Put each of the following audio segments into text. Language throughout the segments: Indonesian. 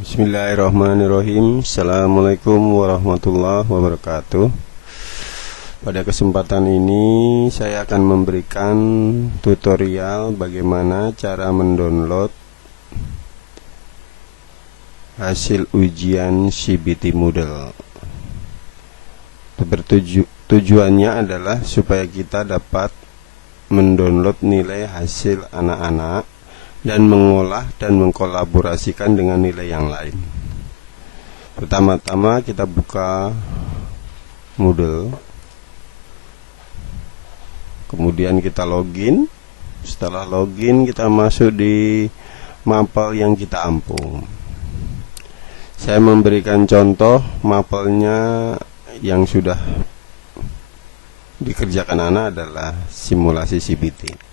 Bismillahirrahmanirrahim. Assalamualaikum warahmatullahi wabarakatuh. Pada kesempatan ini saya akan memberikan tutorial bagaimana cara mendownload hasil ujian CBT Moodle. Tujuannya adalah supaya kita dapat mendownload nilai hasil anak-anak dan mengolah dan mengkolaborasikan dengan nilai yang lain. Pertama-tama kita buka Moodle, kemudian kita login. Setelah login kita masuk di mapel yang kita ampung. Saya memberikan contoh mapelnya yang sudah dikerjakan anak adalah simulasi CBT.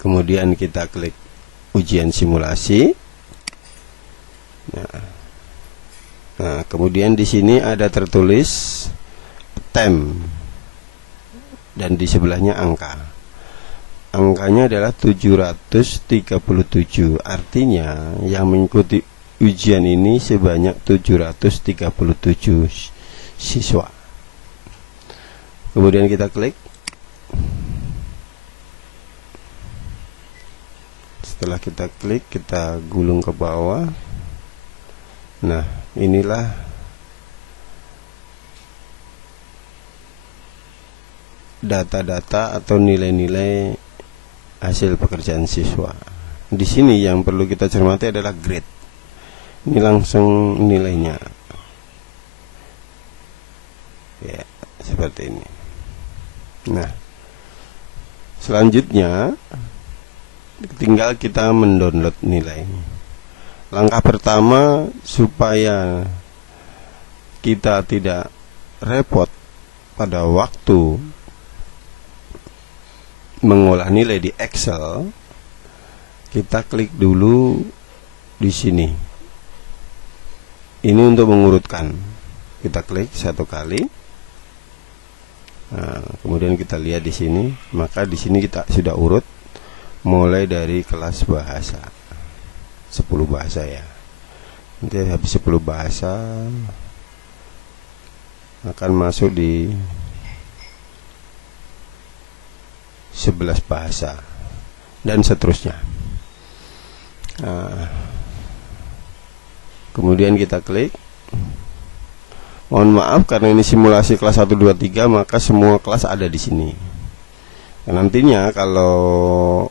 Kemudian kita klik ujian simulasi. Nah, kemudian di sini ada tertulis tem dan di sebelahnya angka. Angkanya adalah 737. Artinya yang mengikuti ujian ini sebanyak 737 siswa. Kemudian kita klik. Setelah kita klik, kita gulung ke bawah. Nah, inilah data-data atau nilai-nilai hasil pekerjaan siswa. Di sini yang perlu kita cermati adalah grade. Ini langsung nilainya. Ya, seperti ini. Nah, selanjutnya tinggal kita mendownload nilai. Langkah pertama supaya kita tidak repot pada waktu mengolah nilai di Excel, kita klik dulu di sini. Ini untuk mengurutkan. Kita klik satu kali. Nah, kemudian kita lihat di sini, maka di sini kita sudah urut mulai dari kelas bahasa 10 bahasa ya. Nanti habis 10 bahasa akan masuk di 11 bahasa dan seterusnya. Nah, kemudian kita klik. Mohon maaf karena ini simulasi kelas 1 2 3, maka semua kelas ada di sini. Dan nantinya kalau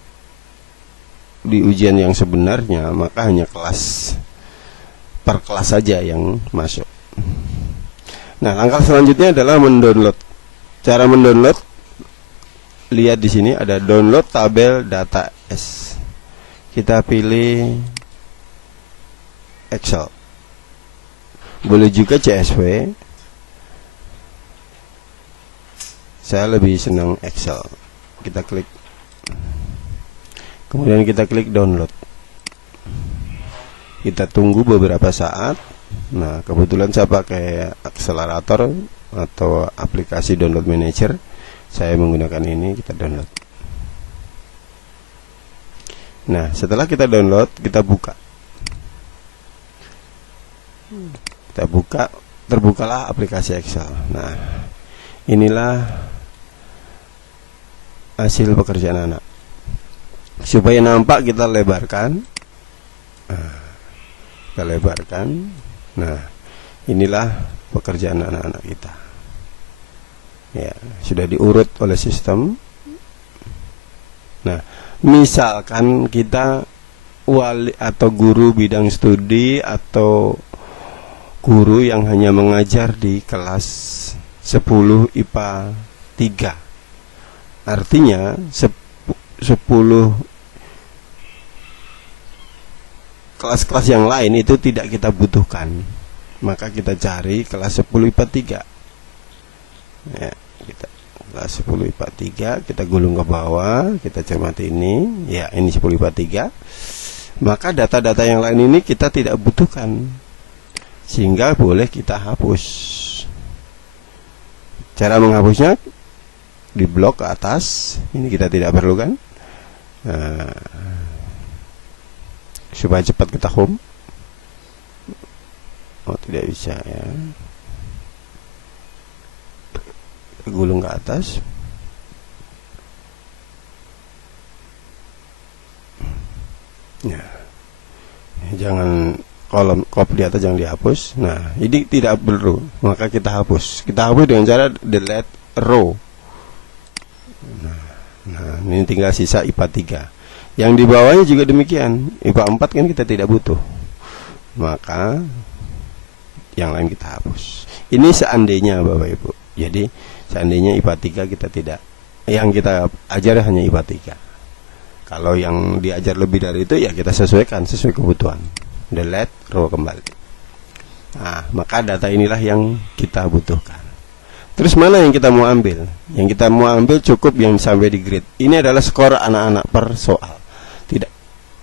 di ujian yang sebenarnya maka hanya kelas per kelas saja yang masuk. Nah, langkah selanjutnya adalah mendownload. Cara mendownload, lihat di sini ada download tabel data S. Kita pilih Excel. Boleh juga CSV. Saya lebih senang Excel. Kita klik. Kemudian kita klik download. Kita tunggu beberapa saat. Nah, kebetulan saya pakai akselerator atau aplikasi download manager. Saya menggunakan ini, kita download. Nah, setelah kita download, kita buka. Kita buka, terbukalah aplikasi Excel. Nah, inilah hasil pekerjaan anak. Supaya nampak kita lebarkan. Kita lebarkan. Nah, inilah pekerjaan anak-anak kita. Ya, sudah diurut oleh sistem. Nah, misalkan kita wali atau guru bidang studi atau guru yang hanya mengajar di kelas 10 IPA 3. Artinya 10 kelas-kelas yang lain itu tidak kita butuhkan, maka kita cari kelas 10 IPA 3 ya, kelas 10 IPA 3, kita gulung ke bawah, kita cermati ini. Ya, ini 10 IPA 3. Maka data-data yang lain ini kita tidak butuhkan, sehingga boleh kita hapus. Cara menghapusnya di blok ke atas. Ini kita tidak perlukan. Nah, supaya cepat kita home. Oh, tidak bisa ya. Gulung ke atas. Ya. Jangan kolom kop di atas jangan dihapus. Nah, ini tidak perlu, maka kita hapus. Kita hapus dengan cara delete row. Nah, ini tinggal sisa IPA 3. Yang di bawahnya juga demikian. IPA 4 kan kita tidak butuh. Maka yang lain kita hapus. Ini seandainya Bapak Ibu. Jadi seandainya IPA 3 kita tidak, yang kita ajar hanya IPA 3. Kalau yang diajar lebih dari itu ya kita sesuaikan sesuai kebutuhan. Delete row kembali. Nah, maka data inilah yang kita butuhkan. Terus mana yang kita mau ambil? Yang kita mau ambil cukup yang sampai di grid. Ini adalah skor anak-anak per soal. Tidak.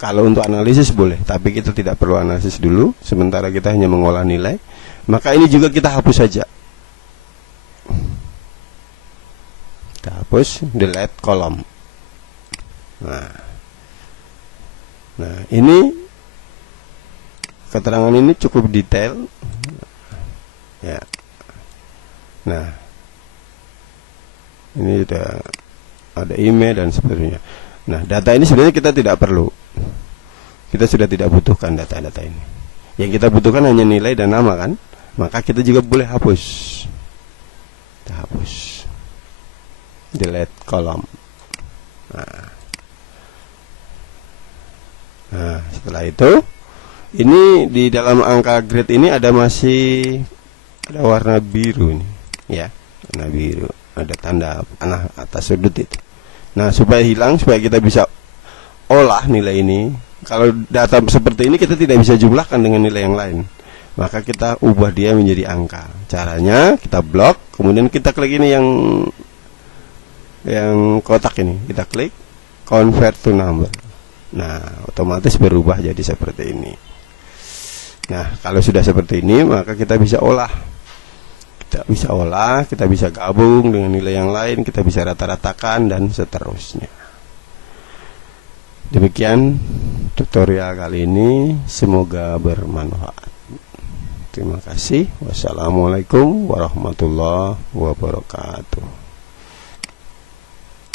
Kalau untuk analisis boleh, tapi kita tidak perlu analisis dulu. Sementara kita hanya mengolah nilai. Maka ini juga kita hapus saja. Kita hapus, delete kolom. Nah, ini keterangan ini cukup detail. Ya. Nah, ini sudah ada email dan sebagainya. Nah, data ini sebenarnya kita tidak perlu. Kita sudah tidak butuhkan data-data ini. Yang kita butuhkan hanya nilai dan nama kan? Maka kita juga boleh hapus. Kita hapus. Delete kolom. Nah, setelah itu, ini di dalam angka grade ini ada masih ada warna biru nih, ya, warna biru. Ada tanda panah atas sudut itu. Nah, supaya hilang, supaya kita bisa olah nilai ini. Kalau data seperti ini kita tidak bisa jumlahkan dengan nilai yang lain. Maka kita ubah dia menjadi angka. Caranya kita blok, kemudian kita klik ini yang kotak ini. Kita klik convert to number. Nah, otomatis berubah jadi seperti ini. Nah, kalau sudah seperti ini, maka kita bisa olah. Kita bisa olah, kita bisa gabung dengan nilai yang lain, kita bisa rata-ratakan dan seterusnya. Demikian tutorial kali ini, semoga bermanfaat. Terima kasih. Wassalamualaikum warahmatullahi wabarakatuh.